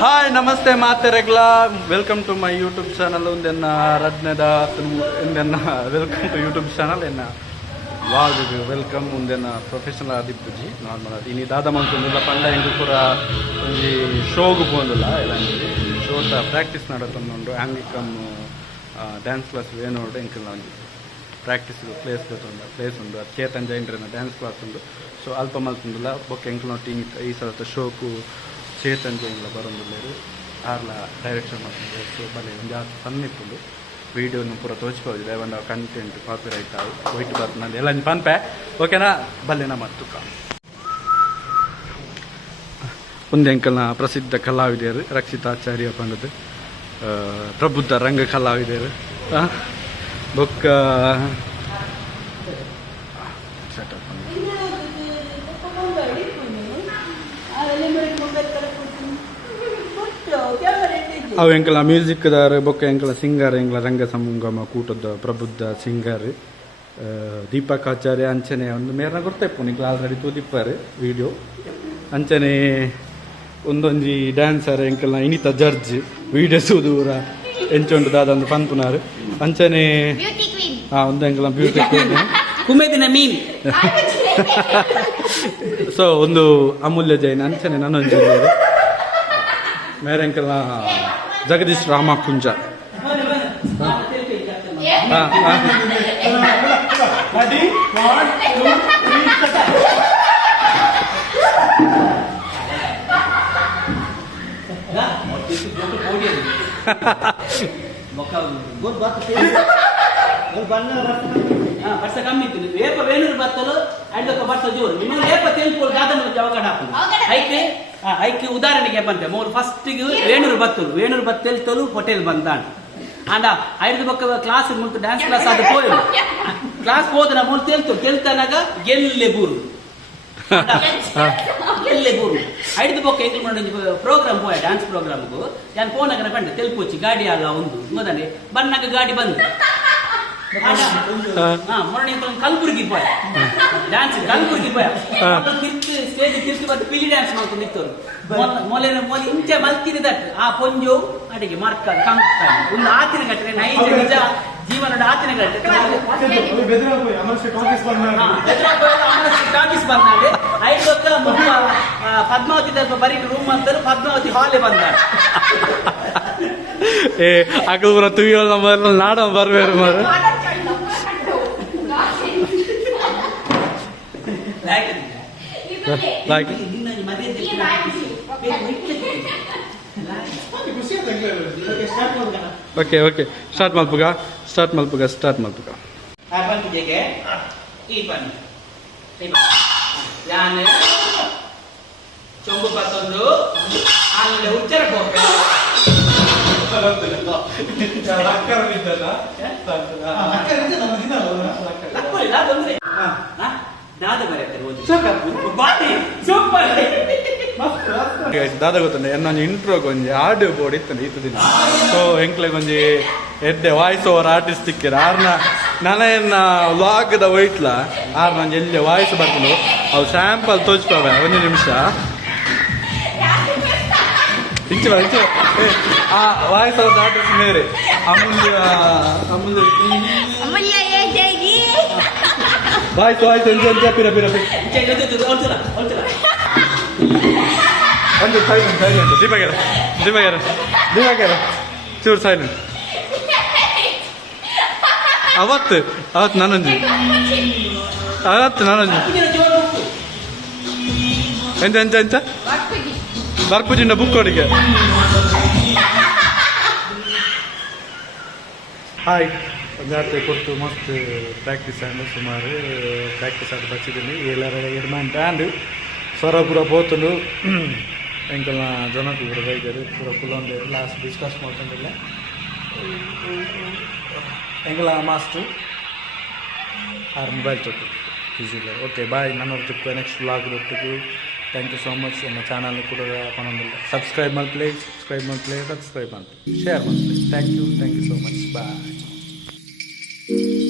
Hi ನಮಸ್ತೆ ಮಾತೆರೆಗ್ಲಾ welcome to my YouTube channel ಒಂದೆನ್ನ ರಡ್ನೆದ ಒಂದೆನ್ನ ವೆಲ್ಕಮ್ ಟು ಯೂಟ್ಯೂಬ್ ಚಾನಲ್ ಎನ್ನ ವಾಲ್ಡ್ ವೆಲ್ಕಮ್ ಒಂದೆನ್ನ ಪ್ರೊಫೆಷನಲ್ ಆದಿಪ್ಪುಜಿ ನಾರ್ಮಲ್ ಆದಿ ಇನಿ ದಾದ ಮಂತುಂದಿಲ್ಲ ಪಂಡ ಇಂದು ಪೂರ ಒಂಜಿ ಶೋಗು ಪೋಂದಿಲ್ಲ ಇಲ್ಲಾಂಟಿ ಶೋಟ ಪ್ರಾಕ್ಟೀಸ್ ನಡತೊಂದುಂಡು ಆಂಗಿಕಮ್ ಡ್ಯಾನ್ಸ್ ಕ್ಲಾಸ್ ವೇನೋಡು ಎಂಕಲ್ನ ಒಂಜಿ ಪ್ರಾಕ್ಟೀಸ್ ಪ್ಲೇಸ್ ಉಂಡು ಅದು ಚೇತನ್ ಜೈನ್ರನ್ನ ಡ್ಯಾನ್ಸ್ ಕ್ಲಾಸ್ ಉಂಡು ಸೊ ಅಲ್ಪ ಮಲ್ತುಂದಿಲ್ಲ ಬೊಕ್ಕ ಎಂಕಲ್ನೊಟ್ಟಿ ಈ ಸಲತ ಶೋಕು ಚೇತನ್ ಜೈನ್ಲ ಬರೋದಿಲ್ಲ ಆರ್ಲ ಡೈರೆಕ್ಷನ್ ಮಾಡ್ತಾರೆ ಸೊ ಬಲೆ ಒಂದು ಸಣ್ಣಿಪ್ಪುಂಡು ವೀಡಿಯೋನು ಪೂರ ತೋಚ್ಕೋದಿದೆ ಒಂದು ಕಂಟೆಂಟ್ ಕಾಪಿರೈಟ್ ಆವು ವೈಟ್ ಬರ್ತನಲ್ಲಿ ಎಲ್ಲ ಪನ್ಪೆ ಓಕೆನಾ ಬಲ್ಲೆನ ಮತ್ತುಕ ಒಂದು ಎಂಕಲ್ನ ಪ್ರಸಿದ್ಧ ಕಲಾವಿದರು ರಕ್ಷಿತಾಚಾರ್ಯ ಪಂಡದು ಪ್ರಬುದ್ಧ ರಂಗ ಕಲಾವಿದರು ಬೊಕ್ಕ ಅವು ಎಂಕಲ ಮ್ಯೂಸಿಕ್ದಾರ ಬೊಕ್ಕ ಎಂಕಲ ಸಿಂಗರ್ ಎಂಕಲ ರಂಗ ಸಂಗಮ ಕೂಟದ ಪ್ರಬುದ್ಧ ಸಿಂಗರ್ ದೀಪಕ್ ಆಚಾರ್ಯ ಅಂಚನೆ ಒಂದು ಮೇರನ ಗೊತ್ತೈಪು ನಿಂಗೆ ಆಲ್ರೆಡಿ ತೂದಿಪ್ಪಾರೆ ವಿಡಿಯೋ ಅಂಚನೆ ಒಂದೊಂಜಿ ಡ್ಯಾನ್ಸರ್ ಎಂಕಲ್ನ ಇನಿತ ಜಡ್ಜ್ ವಿಡಿಯೋ ಸೂದೂರ ಎಂಚೊಂಡು ದಾದಂದು ಪನ್ಪುನಾರು ಅಂಚನೆ ಒಂದು ಎಂಕಲ ಬ್ಯೂಟಿ ಕುಮೇದಿನ ಮೀನ್ ಸೊ ಒಂದು ಅಮೂಲ್ಯ ಜೈನ್ ಅಂಚನೆ ನನ್ನೊಂದು ಮೇರೆ ಎಂಕಲ್ನ ಜಗದೀಶ್ ರಾಮ ಕುಂಜ ಬರ್ಸ ಕಮ್ಮಿ ಇತ್ತು ವೇಪ ವೇಣೂರು ಬತ್ತಲು ಅಂಡ್ ఒక ಬರ್ಸ ಜೋರು ನಿಮ್ಮ ವೇಪ ತೆಲ್ಪೋಲ್ ಗಾದಮಲ ಜವಕಡ ಹಾಕು ಐಕೆ ಉದಾಹರಣೆಗೆ ಬಂದೆ ಮೂರು ಫಸ್ಟಿಗೆ ವೇಣೂರು ಬತ್ತಲು ಹೋಟೆಲ್ ಬಂದಾಣ ಅಂಡ ಐದು ಬೊಕ್ಕ ಕ್ಲಾಸ್ ಮುಂತು ಡ್ಯಾನ್ಸ್ ಕ್ಲಾಸ್ ಅದು ಪೋಯ್ ಕ್ಲಾಸ್ ಹೋದ ಮೂರು ತೆಲ್ತನಾಗ ಗೆಲ್ಲೆ ಬೂರು ಐದು ಬೊಕ್ಕ ಎಂಕ್ ಮಾಡಿ ಪ್ರೋಗ್ರಾಮ್ ಪೋಯ ಡ್ಯಾನ್ಸ್ ಪ್ರೋಗ್ರಾಮ್ಗೂ ನಾನು ಫೋನಾಗ ಬಂದೆ ತೆಲ್ಪೋಚಿ ಗಾಡಿ ಅಲ್ಲ ಒಂದು ಮೊದಲೇ ಬನ್ನಾಗ ಗಾಡಿ ಬಂದು ಮೊನ್ನೆ ಕಲ್ಬುರ್ಗಿ ಪೋಯ ಡ್ಯಾನ್ಸ್ ಕಲ್ಬುರ್ಗಿ ಪೋಯ ಸ್ಟೇಜ್ ತಿರ್ತಿ ಬತ್ತು ಪಿಲಿ ಡ್ಯಾನ್ಸ್ ಮಾಡ್ಕೊಂಡು ನಿಂತವ್ರು ಮೊಲೆ ಇಂಚೆ ಮಲ್ತಿನ ದಟ್ ಆ ಪೊಂಜು ಅಡಿಗೆ ಮರ್ಕ ಕಂಕ ಒಂದು ಆತಿನ ಘಟನೆ ನೈಜ ನಿಜ ಜೀವನದ ಆತಿನ ಘಟನೆ ಟಾಕೀಸ್ ಬಂದಾಡೆ ಐದು ಪದ್ಮಾವತಿ ತಲ್ಪ ಬರೀ ರೂಮ್ ಅಂತಾರೆ ಪದ್ಮಾವತಿ ಹಾಲೆ ಬಂದಾಡ ಏ ಅಕಲ್ಪುರ ತುಯ್ಯೋಳ ಮೊದಲು ನಾಡ ಬರ್ಬೇರು ಮಾರ ಓಕೆ ಓಕೆ ಸ್ಟಾರ್ಟ್ ಮಲ್ಪುಗ ನಾನು ಚೊಂಬು ಬತ್ತೊಂದು ಆಮೇಲೆ ಉಚ್ಚರ ದಾದ ಗೊತ್ತಂಡ ಎನ್ನೊಂದು ಇಂಟ್ರೋ ಗೊಂಜಿ ಆಡಿಯೋ ಬೋರ್ಡ್ ಇತ್ತಂಡ ಈತ ದಿನ ಸೊ ಎಂಕ್ಲೆ ಗೊಂಜಿ ಎಡ್ಡೆ ವಾಯ್ಸ್ ಓವರ್ ಆರ್ಟಿಸ್ಟ್ ಇಕ್ಕಿರ ಆರ್ನ ನನಯನ್ನ ವ್ಲಾಗ್ದ ಒಯ್ಟ್ಲ ಆರ್ ನಂಗೆ ಎಲ್ಲಿ ವಾಯ್ಸ್ ಬರ್ಕೊಂಡು ಅವು ಸ್ಯಾಂಪಲ್ ತೋಚ್ಪವೆ ಒಂದು ನಿಮಿಷ ಇಂಚು ಆ ವಾಯ್ಸ್ ಓವರ್ ಆರ್ಟಿಸ್ಟ್ ಮೇರೆ ಅಮೂಲ್ಯ ವಾಯ್ಸ್ ಎಂಜ ಪಿರ ಒಂದು ಸೈಲೆಂಟ್ ದೀಪಗೆರ ಚೂರು ಸೈಲೆಂಟ್ ಅವತ್ತು ನಾನೊಂಜಿ ಎಂಚ ಬರ್ಪುಜಿಂಡ ಬುಕ್ ಕೊಡಿಗೆ ಹಾಯ್ ಜಾತ್ರೆ ಕೊಟ್ಟು ಮಸ್ತ್ ಪ್ರಾಕ್ಟೀಸ್ ಆಂಡು ಸುಮಾರು ಪ್ರಾಕ್ಟೀಸ್ ಆಡಿ ಬಚ್ಚಿದ್ದೀನಿ ಎಲ್ಲರ ಎಡ್ಮೆಂಟ್ ಆಂಡ್ ಸ್ವರ ಪೂರ ಪೋತುಂಡು ಎಂಕಲ್ನ ಜನಕ್ಕೆ ಪೂರ ಬೈದರು ಪೂರ ಕುಲೊಂದು ಲಾಸ್ಟ್ ಡಿಸ್ಕಸ್ ಮಾಡ್ಕೊಂಡಿಲ್ಲ ಎಂಕಲ ಮಾಸ್ಟರ್ ಆರ್ ಮೊಬೈಲ್ ತೊಟ್ಟು ಈಸಿಲ್ಲ ಓಕೆ ಬಾಯ್ ನನ್ನ ನೆಕ್ಸ್ಟ್ ವ್ಲಾಗ್ ಒಟ್ಟಿಗೂ ಥ್ಯಾಂಕ್ ಯು ಸೋ ಮಚ್ ನಮ್ಮ ಚಾನಲ್ ಕೂಡ ಪನ್ನೊಂದಿಲ್ಲ ಸಬ್ಸ್ಕ್ರೈಬ್ ಮಾಡ್ಲಿ ಶೇರ್ ಮಾಡ್ಲಿ thank you so much bye.